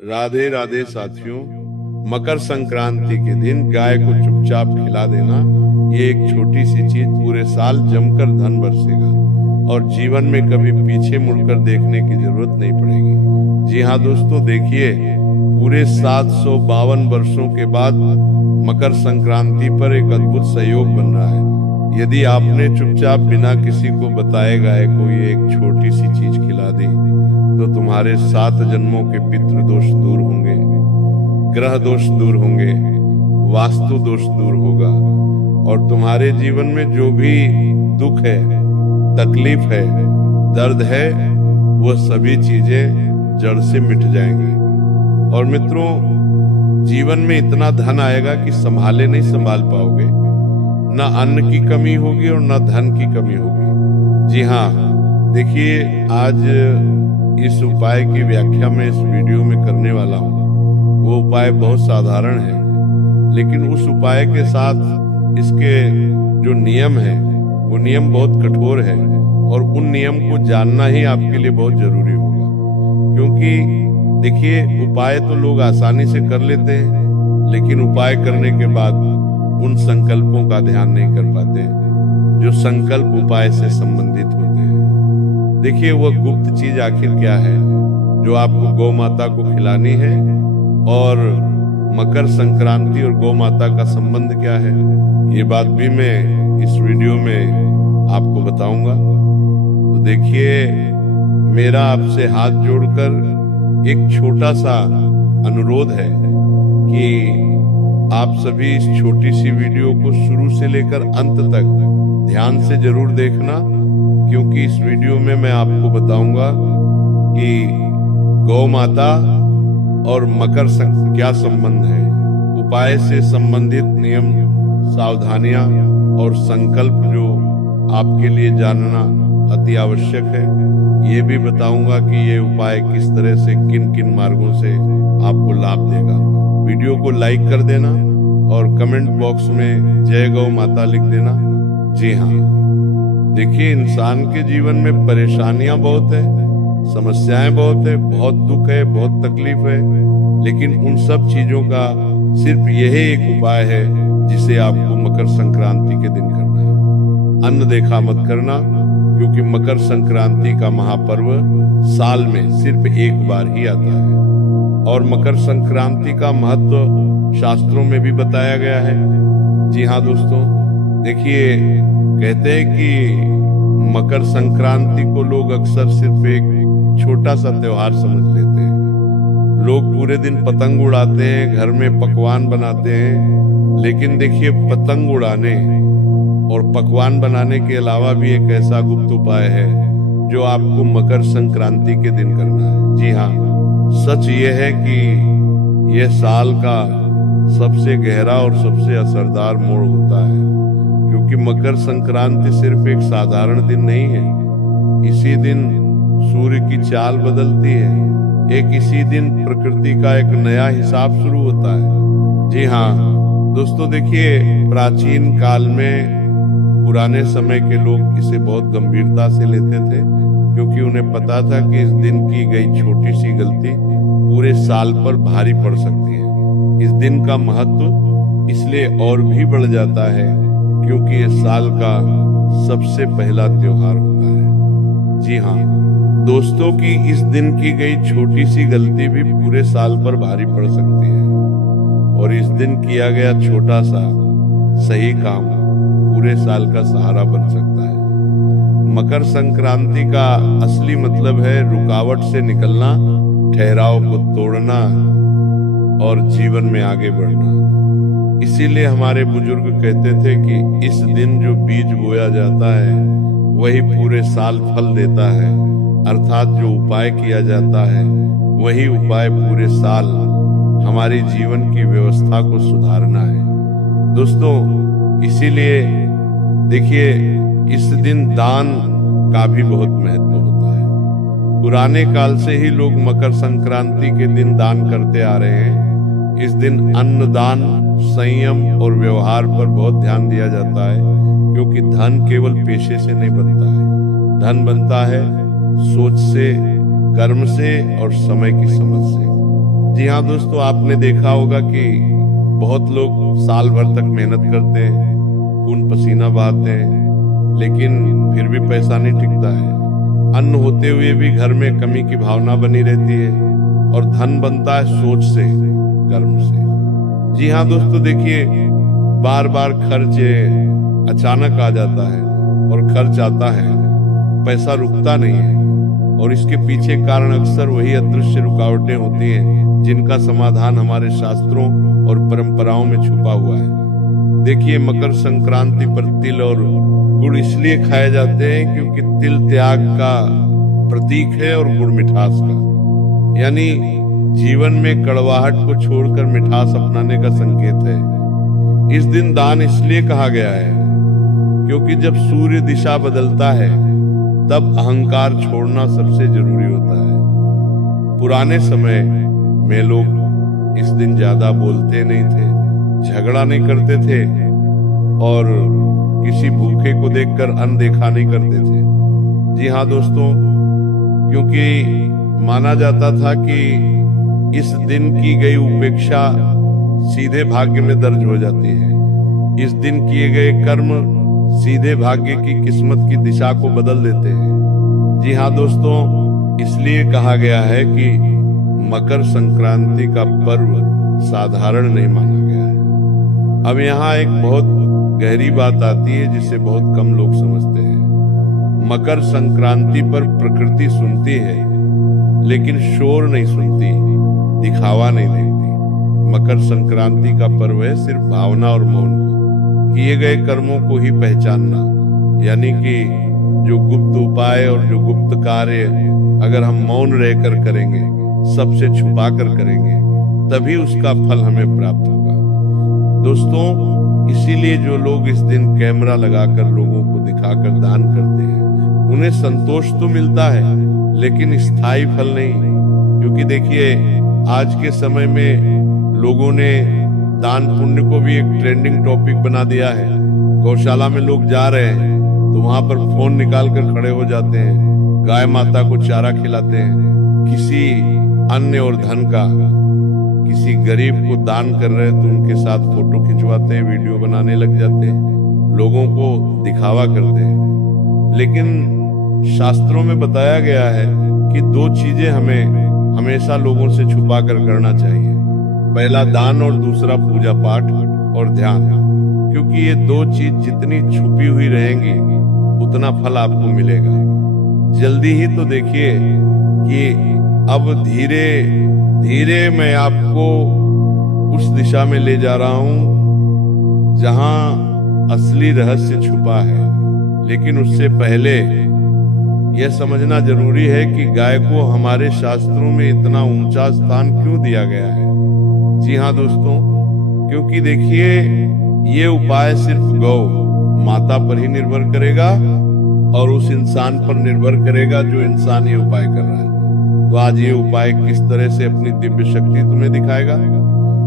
राधे राधे साथियों। मकर संक्रांति के दिन गाय को चुपचाप खिला देना, ये एक छोटी सी चीज पूरे साल जमकर धन बरसेगा और जीवन में कभी पीछे मुड़कर देखने की जरूरत नहीं पड़ेगी। जी हाँ दोस्तों, देखिए पूरे 752 वर्षों के बाद मकर संक्रांति पर एक अद्भुत संयोग बन रहा है। यदि आपने चुपचाप बिना किसी को बताए गाय को ये एक छोटी सी चीज खिला दी तो तुम्हारे 7 जन्मों के पितृ दोष दूर होंगे, ग्रह दोष दूर होंगे, वास्तु दोष दूर होगा और तुम्हारे जीवन में जो भी दुख है, तकलीफ है, दर्द है, वो सभी चीजें जड़ से मिट जाएंगी। और मित्रों, जीवन में इतना धन आएगा कि संभाले नहीं संभाल पाओगे, ना अन्न की कमी होगी और ना धन की कमी होगी। जी हाँ, देखिए आज इस उपाय की व्याख्या मैं इस वीडियो में करने वाला हूँ। वो उपाय बहुत साधारण है, लेकिन उस उपाय के साथ इसके जो नियम है वो नियम बहुत कठोर है और उन नियम को जानना ही आपके लिए बहुत जरूरी होगा। क्योंकि देखिए, उपाय तो लोग आसानी से कर लेते हैं, लेकिन उपाय करने के बाद उन संकल्पों का ध्यान नहीं कर पाते जो संकल्प उपाय से संबंधित होते हैं। देखिए, वह गुप्त चीज आखिर क्या है जो आपको गौ माता को खिलानी है और मकर संक्रांति और गौ माता का संबंध क्या है, ये बात भी मैं इस वीडियो में आपको बताऊंगा। तो देखिए, मेरा आपसे हाथ जोड़कर एक छोटा सा अनुरोध है कि आप सभी इस छोटी सी वीडियो को शुरू से लेकर अंत तक ध्यान से जरूर देखना, क्योंकि इस वीडियो में मैं आपको बताऊंगा कि गौ माता और मकर क्या संबंध है, उपाय से संबंधित नियम, सावधानियां और संकल्प जो आपके लिए जानना अति आवश्यक है। ये भी बताऊंगा कि ये उपाय किस तरह से किन किन मार्गों से आपको लाभ देगा। वीडियो को लाइक कर देना और कमेंट बॉक्स में जय गौ माता लिख देना। जी हाँ, देखिए इंसान के जीवन में परेशानियां बहुत है, समस्याएं बहुत है, बहुत दुख है, बहुत तकलीफ है, लेकिन उन सब चीजों का सिर्फ यही एक उपाय है जिसे आपको मकर संक्रांति के दिन करना है। अन्न देखा मत करना, क्योंकि मकर संक्रांति का महापर्व साल में सिर्फ एक बार ही आता है और मकर संक्रांति का महत्व शास्त्रों में भी बताया गया है। जी हाँ दोस्तों, देखिए कहते हैं कि मकर संक्रांति को लोग अक्सर सिर्फ एक छोटा सा त्योहार समझ लेते हैं। लोग पूरे दिन पतंग उड़ाते हैं, घर में पकवान बनाते हैं, लेकिन देखिए पतंग उड़ाने और पकवान बनाने के अलावा भी एक ऐसा गुप्त उपाय है जो आपको मकर संक्रांति के दिन करना है। जी हाँ, सच ये है कि यह साल का सबसे गहरा और सबसे असरदार मोड़ होता है, क्योंकि मकर संक्रांति सिर्फ एक साधारण दिन नहीं है। इसी दिन सूर्य की चाल बदलती है, इसी दिन प्रकृति का एक नया हिसाब शुरू होता है। जी हाँ दोस्तों, देखिए प्राचीन काल में पुराने समय के लोग इसे बहुत गंभीरता से लेते थे, क्योंकि उन्हें पता था कि इस दिन की गई छोटी सी गलती पूरे साल पर भारी पड़ सकती है। इस दिन का महत्व इसलिए और भी बढ़ जाता है क्योंकि ये साल का सबसे पहला त्योहार होता है। जी हाँ दोस्तों, की इस दिन की गई छोटी सी गलती भी पूरे साल पर भारी पड़ सकती है और इस दिन किया गया छोटा सा सही काम पूरे साल का सहारा बन सकता है। मकर संक्रांति का असली मतलब है रुकावट से निकलना, ठहराव को तोड़ना और जीवन में आगे बढ़ना। इसीलिए हमारे बुजुर्ग कहते थे कि इस दिन जो बीज बोया जाता है वही पूरे साल फल देता है, अर्थात जो उपाय किया जाता है वही उपाय पूरे साल हमारी जीवन की व्यवस्था को सुधारना है। दोस्तों, इसीलिए देखिए इस दिन दान का भी बहुत महत्व होता है। पुराने काल से ही लोग मकर संक्रांति के दिन दान करते आ रहे हैं। इस दिन अन्न दान, संयम और व्यवहार पर बहुत ध्यान दिया जाता है, क्योंकि धन केवल पेशे से नहीं बनता है, धन बनता है सोच से, कर्म से और समय की समझ से। जी हाँ दोस्तों, आपने देखा होगा कि बहुत लोग साल भर तक मेहनत करते हैं, खून पसीना बहाते हैं, लेकिन फिर भी पैसा नहीं टिकता है। अन्न होते हुए भी घर में कमी की भावना बनी रहती है, और धन बनता है सोच से, कर्म से। जी हाँ दोस्तों, देखिए बार बार खर्च अचानक आ जाता है, और खर्च आता है, पैसा रुकता नहीं है, और इसके पीछे कारण अक्सर वही अदृश्य रुकावटें होती हैं जिनका समाधान हमारे शास्त्रों और परंपराओं में छुपा हुआ है। देखिए, मकर संक्रांति पर तिल और गुड़ इसलिए खाए जाते हैं क्योंकि तिल त्याग का प्रतीक है और गुड़ मिठास का, यानी जीवन में कड़वाहट को छोड़कर मिठास अपनाने का संकेत है। इस दिन दान इसलिए कहा गया है क्योंकि जब सूर्य दिशा बदलता है तब अहंकार छोड़ना सबसे जरूरी होता है। पुराने समय में लोग इस दिन ज्यादा बोलते नहीं थे, झगड़ा नहीं करते थे, और किसी भूखे को देखकर अनदेखा नहीं करते थे। जी हाँ दोस्तों, क्योंकि माना जाता था कि इस दिन की गई उपेक्षा सीधे भाग्य में दर्ज हो जाती है। इस दिन किए गए कर्म सीधे भाग्य की किस्मत की दिशा को बदल देते हैं। जी हाँ दोस्तों, इसलिए कहा गया है कि मकर संक्रांति का पर्व साधारण नहीं माना गया है। अब यहाँ एक बहुत गहरी बात आती है जिसे बहुत कम लोग समझते हैं। मकर संक्रांति पर प्रकृति सुनती है, लेकिन शोर नहीं सुनती, दिखावा नहीं देखती। मकर संक्रांति का पर्व है सिर्फ भावना और मौन को, किए गए कर्मों को ही पहचानना, यानी कि जो गुप्त उपाय और जो गुप्त कार्य अगर हम मौन रहकर करेंगे, सबसे छुपा कर करेंगे, तभी उसका फल हमें प्राप्त होगा। दोस्तों, इसीलिए जो लोग इस दिन कैमरा लगाकर लोगों को दिखाकर दान करते हैं, उन्हें संतोष तो मिलता है लेकिन स्थायी फल नहीं। क्योंकि देखिए, आज के समय में लोगों ने दान पुण्य को भी एक ट्रेंडिंग टॉपिक बना दिया है। गौशाला में लोग जा रहे हैं तो वहां पर फोन निकाल कर खड़े हो जाते हैं, गाय माता को चारा खिलाते हैं, किसी अन्न और धन का किसी गरीब को दान कर रहे हैं तो उनके साथ फोटो खिंचवाते हैं, वीडियो बनाने लग जाते हैं, लोगों को दिखावा करते हैं। लेकिन शास्त्रों में बताया गया है कि दो चीजें हमें हमेशा लोगों से छुपा कर करना चाहिए। पहला दान और दूसरा पूजा पाठ और ध्यान, क्योंकि ये दो चीज जितनी छुपी हुई रहेंगी उतना फल आपको मिलेगा। जल्दी ही तो देखिए कि अब धीरे धीरे मैं आपको उस दिशा में ले जा रहा हूं जहां असली रहस्य छुपा है। लेकिन उससे पहले यह समझना जरूरी है कि गाय को हमारे शास्त्रों में इतना ऊंचा स्थान क्यों दिया गया है। जी हाँ दोस्तों, क्योंकि देखिए, ये उपाय सिर्फ गौ माता पर ही निर्भर करेगा और उस इंसान पर निर्भर करेगा जो इंसान ये उपाय कर रहा है। तो आज ये उपाय किस तरह से अपनी दिव्य शक्ति तुम्हें दिखाएगा,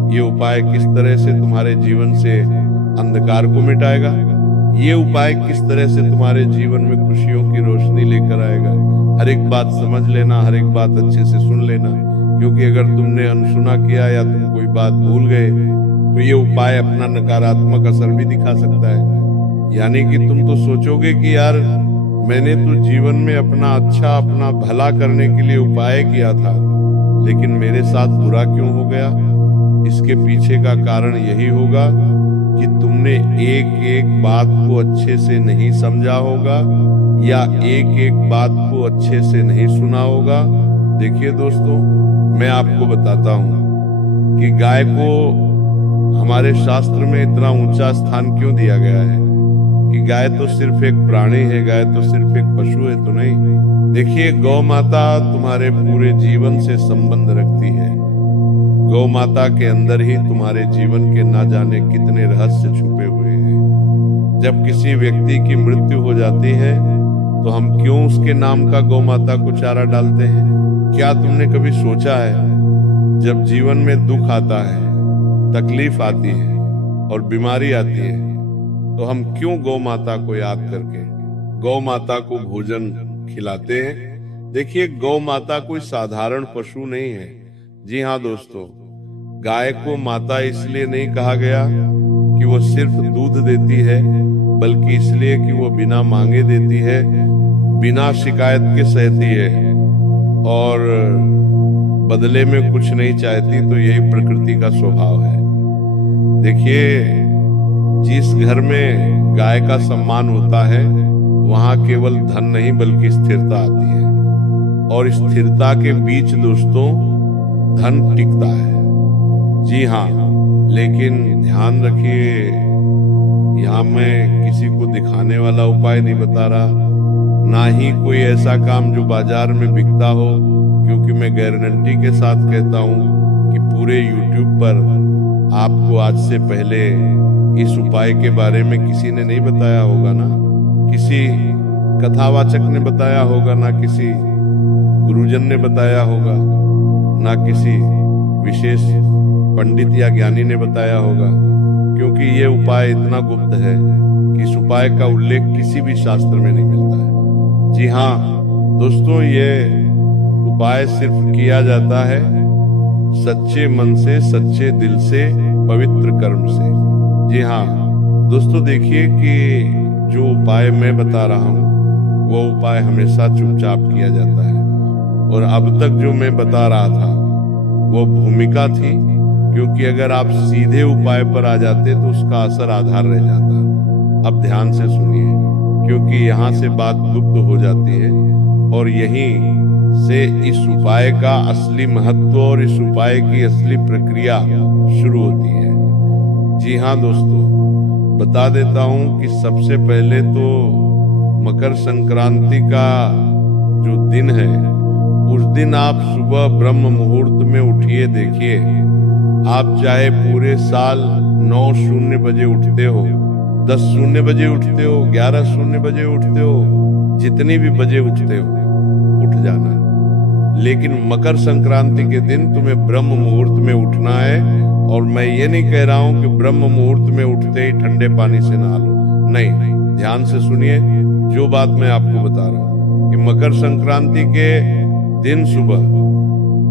ये उपाय किस तरह से तुम्हारे जीवन से अंधकार को मिटाएगा, ये उपाय किस तरह से तुम्हारे जीवन में खुशियों की रोशनी लेकर आएगा। हर एक बात समझ लेना, हर एक बात अच्छे से सुन लेना, क्योंकि अगर तुमने अनसुना किया या तुम कोई बात भूल गए तो ये उपाय अपना नकारात्मक असर भी दिखा सकता है। यानी कि तुम तो सोचोगे कि यार, मैंने तो जीवन में अपना अच्छा, अपना भला करने के लिए उपाय किया था, लेकिन मेरे साथ बुरा क्यों हो गया। इसके पीछे का कारण यही होगा कि तुमने एक एक बात को अच्छे से नहीं समझा होगा या एक एक बात को अच्छे से नहीं सुना होगा। देखिए दोस्तों, मैं आपको बताता हूँ कि गाय को हमारे शास्त्र में इतना ऊंचा स्थान क्यों दिया गया है। कि गाय तो सिर्फ एक प्राणी है, गाय तो सिर्फ एक पशु है तो नहीं। देखिए, गौ माता तुम्हारे पूरे जीवन से संबंध रखती है। गौ माता के अंदर ही तुम्हारे जीवन के ना जाने कितने रहस्य छुपे हुए हैं। जब किसी व्यक्ति की मृत्यु हो जाती है तो हम क्यों उसके नाम का गौ माता को चारा डालते हैं। क्या तुमने कभी सोचा है, जब जीवन में दुख आता है, तकलीफ आती है और बीमारी आती है, तो हम क्यों गौ माता को याद करके गौ माता को भोजन खिलाते हैं। देखिए, गौ माता कोई साधारण पशु नहीं है। जी हाँ दोस्तों, गाय को माता इसलिए नहीं कहा गया कि वो सिर्फ दूध देती है, बल्कि इसलिए कि वो बिना मांगे देती है, बिना शिकायत के सहती है और बदले में कुछ नहीं चाहती। तो यही प्रकृति का स्वभाव है। देखिए, जिस घर में गाय का सम्मान होता है वहां केवल धन नहीं बल्कि स्थिरता आती है, और स्थिरता के बीच दोस्तों धन टिकता है। जी हाँ, लेकिन ध्यान रखिए, यहाँ मैं किसी को दिखाने वाला उपाय नहीं बता रहा, ना ही कोई ऐसा काम जो बाजार में बिकता हो, क्योंकि मैं गारंटी के साथ कहता हूँ कि पूरे YouTube पर आपको आज से पहले इस उपाय के बारे में किसी ने नहीं बताया होगा ना, किसी कथावाचक ने बताया होगा, ना किसी गुरुजन ने बताया होगा, ना किसी विशेष पंडित या ज्ञानी ने बताया होगा, क्योंकि ये उपाय इतना गुप्त है कि इस उपाय का उल्लेख किसी भी शास्त्र में नहीं मिलता है। जी हाँ दोस्तों, ये उपाय सिर्फ किया जाता है सच्चे मन से, सच्चे दिल से, पवित्र कर्म से। जी हाँ दोस्तों, देखिए कि जो उपाय मैं बता रहा हूँ वो उपाय हमेशा चुपचाप किया जाता है, और अब तक जो मैं बता रहा था वो भूमिका थी, क्योंकि अगर आप सीधे उपाय पर आ जाते तो उसका असर आधार रह जाता। अब ध्यान से सुनिए, क्योंकि यहाँ से बात गुप्त हो जाती है और यहीं से इस उपाय का असली महत्व और इस उपाय की असली प्रक्रिया शुरू होती है। जी हाँ दोस्तों, बता देता हूँ कि सबसे पहले तो मकर संक्रांति का जो दिन है, उस दिन आप सुबह ब्रह्म मुहूर्त में उठिए। देखिए, आप चाहे पूरे साल 9:00 बजे उठते हो, 10:00 बजे उठते हो, 11:00 बजे उठते हो, जितनी भी बजे उठते हो, उठ जाना। लेकिन मकर संक्रांति के दिन तुम्हें ब्रह्म मुहूर्त में उठना है। और मैं ये नहीं कह रहा हूं कि ब्रह्म मुहूर्त में उठते ही ठंडे पानी से नहा लो, नहीं। ध्यान से सुनिए जो बात मैं आपको बता रहा हूं कि मकर संक्रांति के दिन सुबह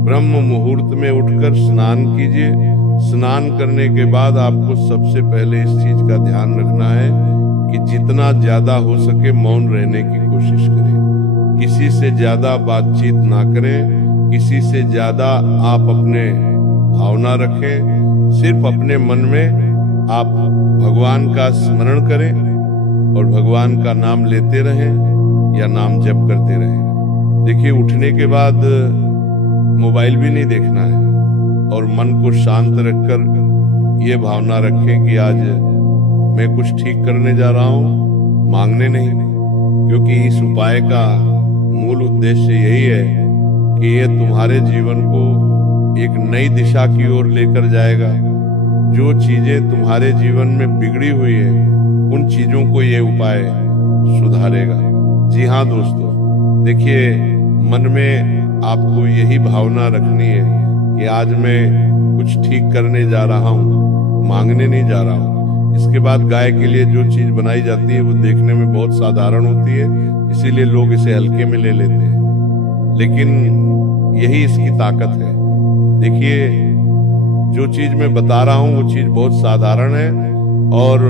ब्रह्म मुहूर्त में उठकर स्नान कीजिए। स्नान करने के बाद आपको सबसे पहले इस चीज का ध्यान रखना है कि जितना ज्यादा हो सके मौन रहने की कोशिश करें। किसी से ज्यादा बातचीत ना करें, किसी से ज्यादा आप अपने भावना रखें। सिर्फ अपने मन में आप भगवान का स्मरण करें और भगवान का नाम लेते रहें या नाम जप करते रहें। देखिए, उठने के बाद मोबाइल भी नहीं देखना है और मन को शांत रखकर ये भावना रखें कि आज मैं कुछ ठीक करने जा रहा हूँ, मांगने नहीं। क्योंकि इस उपाय का मूल उद्देश्य यही है कि ये तुम्हारे जीवन को एक नई दिशा की ओर लेकर जाएगा। जो चीजें तुम्हारे जीवन में बिगड़ी हुई है, उन चीजों को ये उपाय सुधारेगा। जी हाँ दोस्तों, देखिए, मन में आपको यही भावना रखनी है कि आज मैं कुछ ठीक करने जा रहा हूँ, मांगने नहीं जा रहा हूँ। इसके बाद गाय के लिए जो चीज बनाई जाती है वो देखने में बहुत साधारण होती है, इसीलिए लोग इसे हल्के में ले लेते हैं, लेकिन यही इसकी ताकत है। देखिए, जो चीज मैं बता रहा हूँ वो चीज बहुत साधारण है, और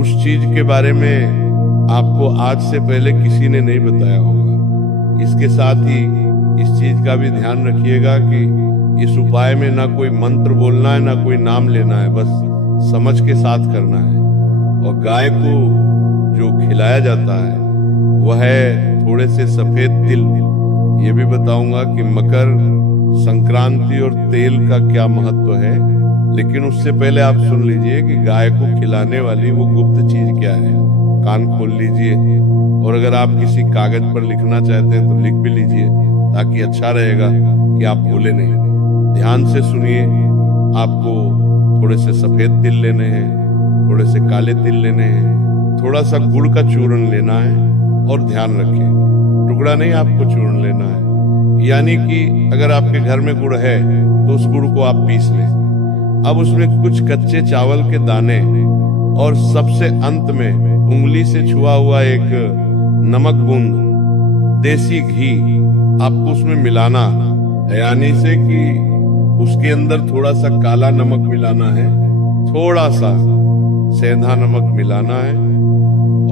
उस चीज के बारे में आपको आज से पहले किसी ने नहीं बताया होगा। इसके साथ ही इस चीज का भी ध्यान रखिएगा कि इस उपाय में ना कोई मंत्र बोलना है, ना कोई नाम लेना है, बस समझ के साथ करना है। और गाय को जो खिलाया जाता है वह है थोड़े से सफेद तिल। ये भी बताऊंगा कि मकर संक्रांति और तेल का क्या महत्व है, लेकिन उससे पहले आप सुन लीजिए कि गाय को खिलाने वाली वो गुप्त चीज क्या है। कान खोल लीजिए, और अगर आप किसी कागज पर लिखना चाहते हैं तो लिख भी लीजिए, ताकि अच्छा रहेगा कि आप भूले नहीं। ध्यान से सुनिए, आपको थोड़े से सफेद तिल लेने हैं, थोड़े से काले तिल लेने हैं, थोड़ा सा गुड़ का चूर्ण लेना है, और ध्यान रखें टुकड़ा नहीं, आपको चूर्ण लेना है। यानी कि अगर आपके घर में गुड़ है तो उस गुड़ को आप पीस लें। अब उसमें कुछ कच्चे चावल के दाने और सबसे अंत में उंगली से छुआ हुआ एक नमक बूंद देसी घी आपको उसमें मिलाना है, यानी से कि उसके अंदर थोड़ा सा काला नमक मिलाना है, थोड़ा सा सेंधा नमक मिलाना है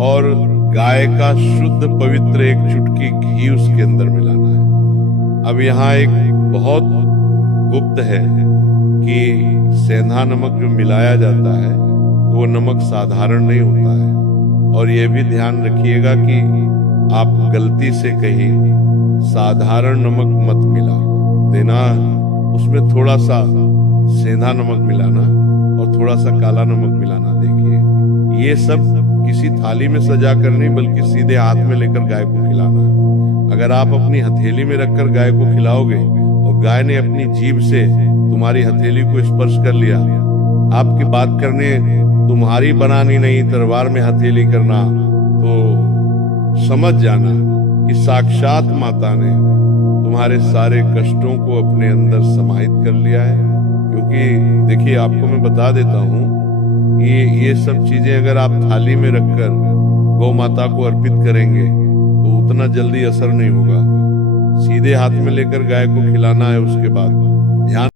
और गाय का शुद्ध पवित्र एक चुटकी घी उसके अंदर मिलाना है। अब यहाँ एक बहुत गुप्त है कि सेंधा नमक जो मिलाया जाता है तो वो नमक साधारण नहीं होता है, और ये भी ध्यान रखिएगा कि आप गलती से कहीं साधारण नमक मत मिला देना, उसमें थोड़ा सा सेंधा नमक मिलाना और थोड़ा सा काला नमक मिलाना। देखिए ये सब किसी थाली में सजा कर नहीं, बल्कि सीधे हाथ में लेकर गाय को खिलाना है। अगर आप अपनी हथेली में रखकर गाय को खिलाओगे और गाय ने अपनी जीभ से तुम्हारी हथेली को स्पर्श कर लिया, आपकी बात करने तुम्हारी बनानी नहीं तलवार में हथेली करना, तो समझ जाना कि साक्षात माता ने तुम्हारे सारे कष्टों को अपने अंदर समाहित कर लिया है। क्योंकि देखिए आपको मैं बता देता हूँ कि ये सब चीजें अगर आप थाली में रखकर गौ माता को अर्पित करेंगे तो उतना जल्दी असर नहीं होगा। सीधे हाथ में लेकर गाय को खिलाना है। उसके बाद ध्यान